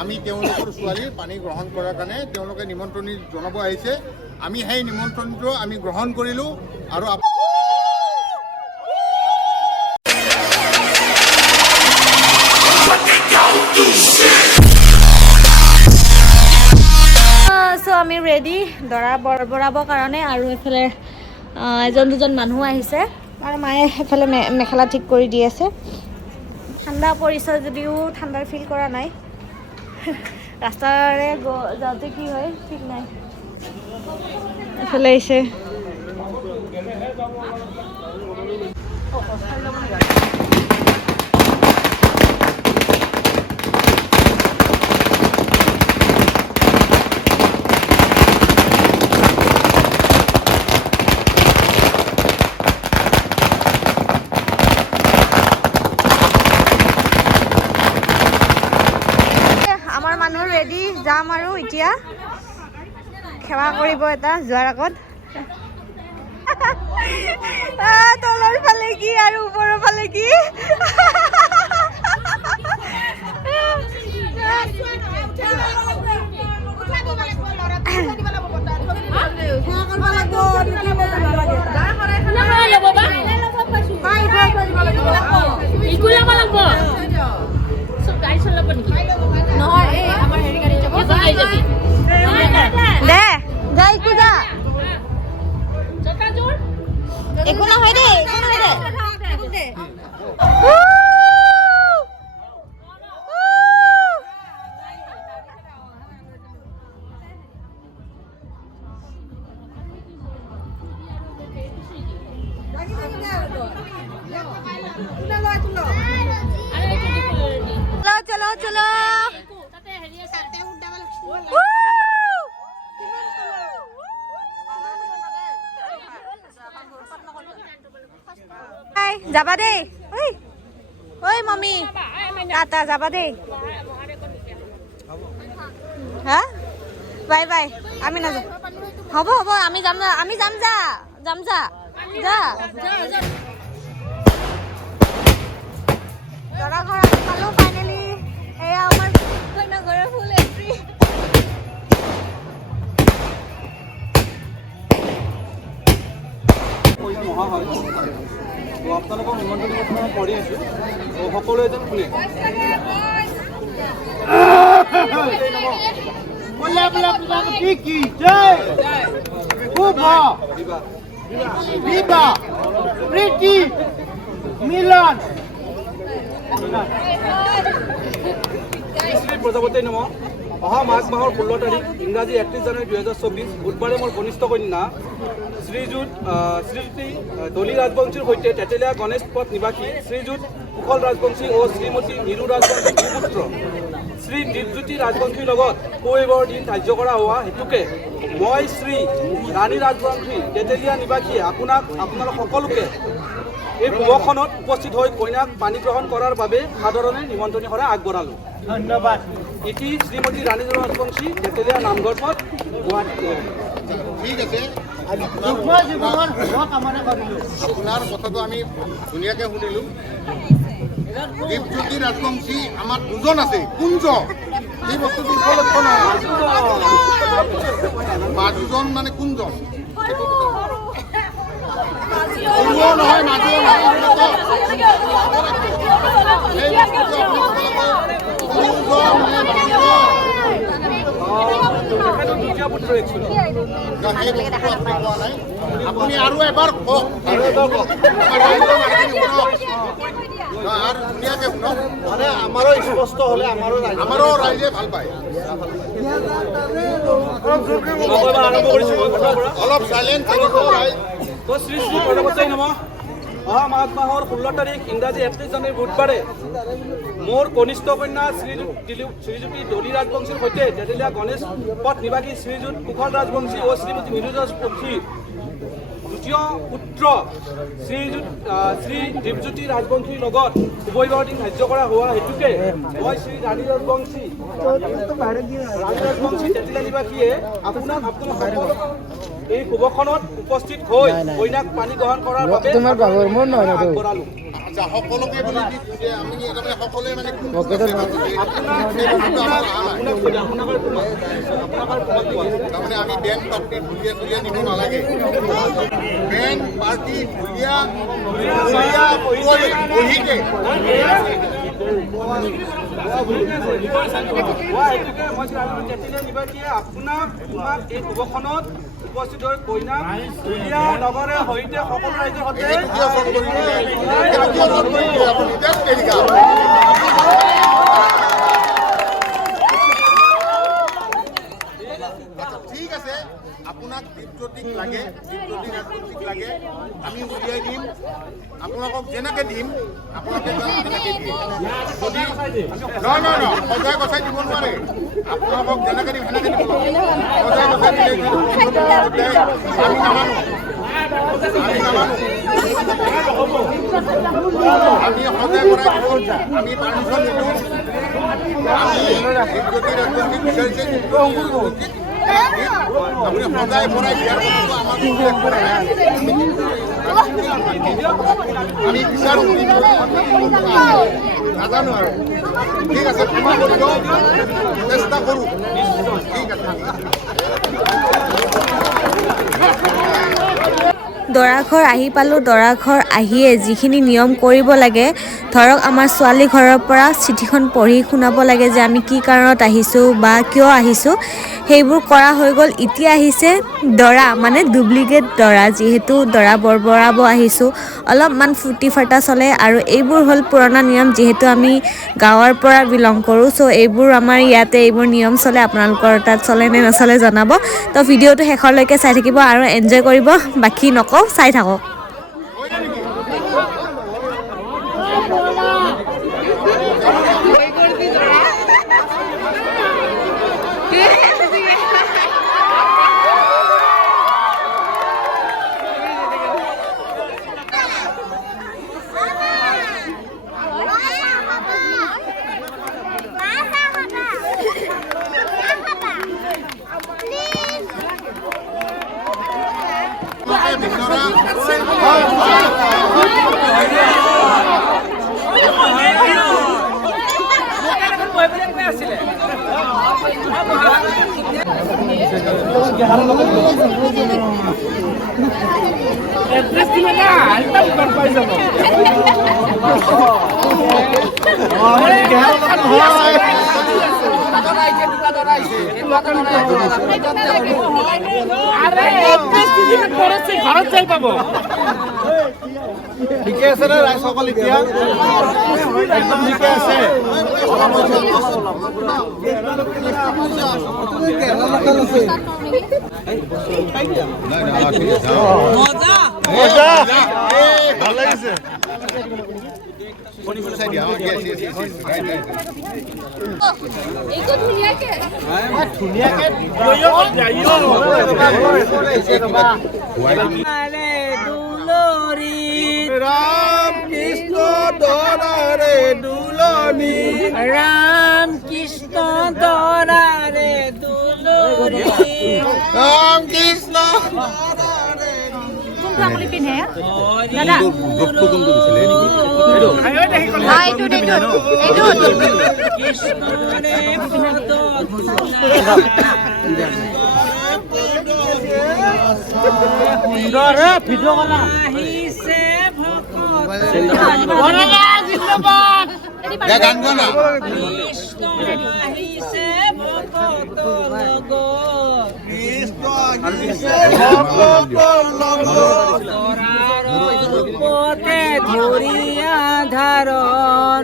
আমি তেওঁলোকৰ ছোৱালীৰ পানী গ্ৰহণ কৰাৰ কাৰণে তেওঁলোকে নিমন্ত্ৰণী জনাব আহিছে। আমি সেই নিমন্ত্ৰণটো আমি গ্ৰহণ কৰিলোঁ আৰু আমি ৰেডি দৰা বৰাবৰ কাৰণে আৰু এফালে এজন দুজন মানুহ আহিছে আৰু মায়ে এফালে মেখেলা ঠিক কৰি দি আছে। ঠাণ্ডা পৰিছে যদিও ঠাণ্ডাৰ ফিল কৰা নাই। ৰাস্তাৰে যাওঁতে কি হয় ঠিক নাই। এফালে আহিছে ৰেডি যাম আৰু এতিয়া সেৱা কৰিব এটা যোৱাৰ আগত। তলৰ ফালে কি আৰু ওপৰৰ ফালে কি নহয় এই আমাৰ হেৰি গাড়ী যাব দে যাই কুদা একো নহয় দে চলো চলো যাবা দেই ঐ মমি টাটা যাবা দেই হা বাই বাই আমি নাযাওঁ হ'ব হ'ব আমি যাম যা দৰা ঘৰ আমি পালোঁ ফাইনেলি। এয়া আমাৰ কইনা ঘৰৰ ফুল এন্ট্ৰি। আপোনালোকক নিমন্ত্ৰণ পত্ৰ কৰি আছোঁ সকলোৱে যেন শুনে। মিলন শ্ৰী প্ৰজাপতি নম। অহা মাঘ মাহৰ 16 তাৰিখ ইংৰাজী 31 জানুৱাৰী 2024 বুধবাৰে মোৰ কনিষ্ঠ কন্যা শ্ৰীযুতি দলি ৰাজবংশীৰ সৈতে তেতেলীয়া গণেশ পথ নিবাসী শ্ৰীযুত কুশল ৰাজবংশী ও শ্ৰীমতী নিৰু ৰাজবংশীৰ সুপুত্ৰ শ্ৰী দীপজ্যোতি ৰাজবংশীৰ লগত শৈশৱৰ দিন ধাৰ্য কৰা হোৱা হেতুকে মই শ্ৰী ৰাণী ৰাজবংশী তেতেলীয়া নিবাসীয়ে আপোনালোক সকলোকে এই শুভখনত উপস্থিত হৈ কইনাক পানী গ্ৰহণ কৰাৰ বাবে সাদৰণে নিমন্ত্ৰণী কৰা আগবঢ়ালোঁ। ধন্যবাদ। এটি শ্ৰীমতী ৰাণী ৰাজবংশী তেতেলীয়া নামঘৰ পথ গুৱাহাটী। ঠিক আছে, আপোনাৰ কথাটো আমি ধুনীয়াকৈ শুনিলোঁ। দীপজ্যোতি ৰাজবংশী আমাৰ দুজন আছে, কুঞ্জ এই বস্তুটো উপলক্ষ নহয়। মাজুজন মানে কুঞ্জন নহয়, মাজুও আপুনি আৰু এবাৰ কওক আৰু ধুনীয়াকৈ শুনক, মানে আমাৰো স্পষ্ট হ'লে আমাৰো ৰাইজে ভাল পায়। অলপ চাইলেণ্ট থাকিব ৰাইজ। শ্ৰী শ্ৰী প্ৰজাপতি নম। অহা মাঘ মাহৰ 16 তাৰিখ ইংৰাজী 31 জানুৱাৰী বুধবাৰে মোৰ কনিষ্ঠ কন্যা শ্ৰীযুতি দলি ৰাজবংশীৰ সৈতে তেতেলীয়া গণেশ পথ নিবাসী শ্ৰীযুত কুশল ৰাজবংশী ও শ্ৰীমতী নিৰু ৰাজবংশীৰ দ্বিতীয় পুত্ৰ শ্ৰী দীপজ্যোতি ৰাজবংশীৰ লগত শুভবিবাহৰ দিন ধাৰ্য কৰা হোৱা হেতুকে মই শ্ৰী ৰাণী ৰাজবংশী তেটিলা নিবাসীয়ে আপোনাক সকলোকে এই শুভখনত উপস্থিত হৈ কইনাক পানী গ্ৰহণ কৰাৰ বাবে আগবঢ়ালো। আচ্ছা, সকলোকে বুলি যে আমি একেবাৰে সকলোৱে মানে তাৰমানে আমি বেণ্ড পাৰ্টি ঢুলীয়া নিব নালাগে। বেণ্ড পাৰ্টি ঢুলীয়া বহিকে আপোনাক এই শুভখনত উপস্থিত হৈ কইনাক ঢুলীয়া নগৰে সৈতে সকলো ৰাইজৰ ঠিক আছে, আপোনাক দীপজ্যোতিক লাগে, দীপজ্যোতি ৰাজবংশীক লাগে, আমি উলিয়াই দিম। আপোনালোকক যেনেকৈ দিম আপোনালোকে তেনেকৈ দিয়ে। যদি নহয় সজাই গছাই দিব নোৱাৰে, আপোনালোকক যেনেকৈ দিম সেনেকৈ দিব লাগে। সজাই গছাই দিলে আমি নামানো, আমি সজাই কৰাই দিব, আমি পাৰ্মিশ্যন নিদিওঁ। আমি দীপজ্যোতি ৰাজবংশীক বিচাৰিছে, দীপজ্যোতিক আপুনি সজাই পৰাই দিয়াৰ কথাটো আমাক উল্লেখ কৰা নাই। আমি বিচাৰোঁ নাজানো আৰু ঠিক আছে, ক্ষমা কৰিব, চেষ্টা কৰোঁ। ঠিক আছে। দৰাঘৰ আহি পালোঁ। দৰাঘৰ আহিয়ে যিখিনি নিয়ম কৰিব লাগে, ধৰক আমাৰ ছোৱালী ঘৰৰ পৰা চিঠিখন পঢ়ি শুনাব লাগে যে আমি কি কাৰণত আহিছোঁ বা কিয় আহিছোঁ, সেইবোৰ কৰা হৈ গ'ল। এতিয়া আহিছে দৰা, মানে ডুপ্লিকেট দৰা, যিহেতু দৰা বৰবৰাব আহিছোঁ, অলপমান ফূৰ্তি ফাৰ্তা চলে। আৰু এইবোৰ হ'ল পুৰণা নিয়ম, যিহেতু আমি গাঁৱৰ পৰা বিলং কৰোঁ, চ' এইবোৰ আমাৰ ইয়াতে এইবোৰ নিয়ম চলে। আপোনালোকৰ তাত চলে নে নচলে জনাব। তো ভিডিঅ'টো শেষৰলৈকে চাই থাকিব আৰু এনজয় কৰিব। বাকী নকওঁ, চাই থাকক। ঠিকে আছে নে ৰাইজসকল? এতিয়া একদম ঠিকে আছে। ভাল লাগিছে। ৰাম কৃষ্ণ দৰাৰে দুলনি, ৰাম কৃষ্ণ দৰাৰে দুলৰি। ৰাম কৃষ্ণ কোনটো আঙুলি পিন্ধে দাদা? সুন্দৰ ভিডিঅ' কলা গান গোৱা না। ধৰিয়া ধাৰণ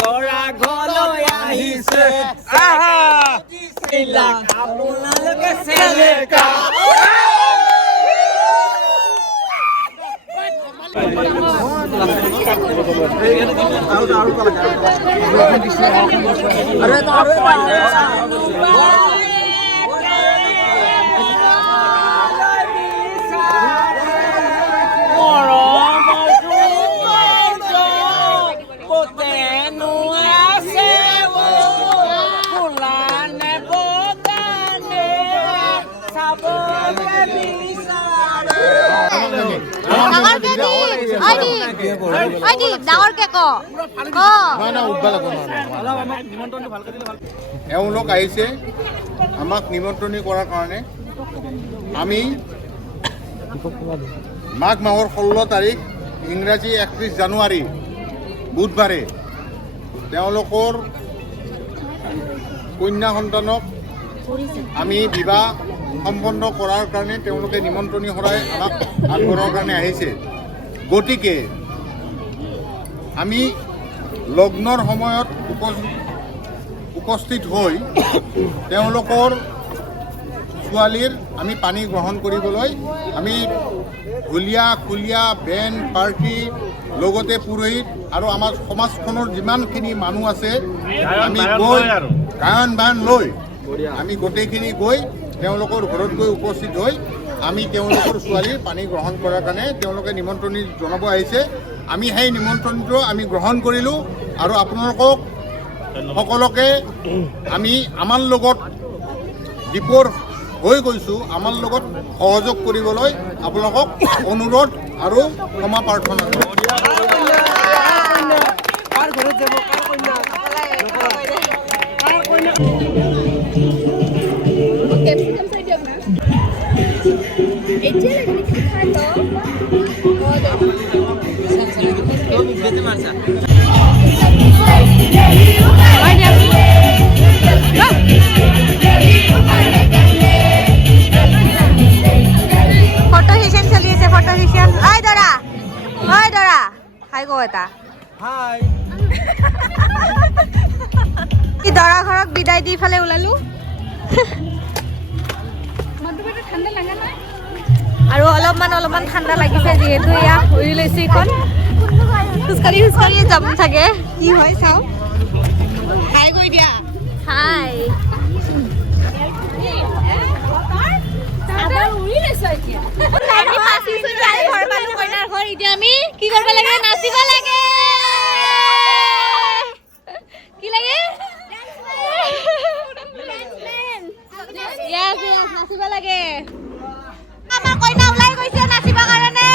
দৰা ঘৰলৈ আহিছে, আপোনালোকে চেলেকা ডাঙৰকে দি ঐ দি ডাঙৰকে ক এওঁলোক আহিছে আমাক নিমন্ত্ৰণী কৰাৰ কাৰণে। আমি মাঘ মাহৰ 16 তাৰিখ ইংৰাজী 31 জানুৱাৰী বুধবাৰে তেওঁলোকৰ কন্যা সন্তানক আমি বিবাহ সম্পন্ন কৰাৰ কাৰণে তেওঁলোকে নিমন্ত্ৰণী শৰাই আমাক আগবঢ়োৱাৰ কাৰণে আহিছে। গতিকে আমি লগ্নৰ সময়ত উপস্থিত হৈ তেওঁলোকৰ ছোৱালীৰ আমি পানী গ্ৰহণ কৰিবলৈ আমি ঢুলীয়া খুলীয়া বেণ্ড পাৰ্টি লগতে পুৰোহিত আৰু আমাৰ সমাজখনৰ যিমানখিনি মানুহ আছে আমি গৈ গায়ন বায়ন লৈ আমি গোটেইখিনি গৈ তেওঁলোকৰ ঘৰত গৈ উপস্থিত হৈ আমি তেওঁলোকৰ ছোৱালীৰ পানী গ্ৰহণ কৰাৰ কাৰণে তেওঁলোকে নিমন্ত্ৰণী জনাব আহিছে। আমি সেই নিমন্ত্ৰণটো আমি গ্ৰহণ কৰিলোঁ আৰু আপোনালোকক সকলোকে আমি আমাৰ লগত দীপৰ হৈ গৈছোঁ, আমাৰ লগত সহযোগ কৰিবলৈ আপোনালোকক অনুৰোধ আৰু ক্ষমা প্ৰাৰ্থনা কৰিছোঁ। ফটো সেশন চলি আছে, ফটো সেশন। ঐ দৰা হাই গো এটা হাই কি দৰা ঘৰক বিদায় দি ফালে ওলালো আৰু অলপমান ঠাণ্ডা লাগিছে যিহেতু এয়া উৰি লৈছো ইখন খোজকাঢ়ি যাম চাগে কি হয় চাওঁ। হাই গৈ দিয়া হাই আমি কি কৰিব লাগে নাচিব লাগে কি লাগে নাচিব লাগে। আমাৰ কইনা ওলাই গৈছে নাচিবৰ কাৰণে।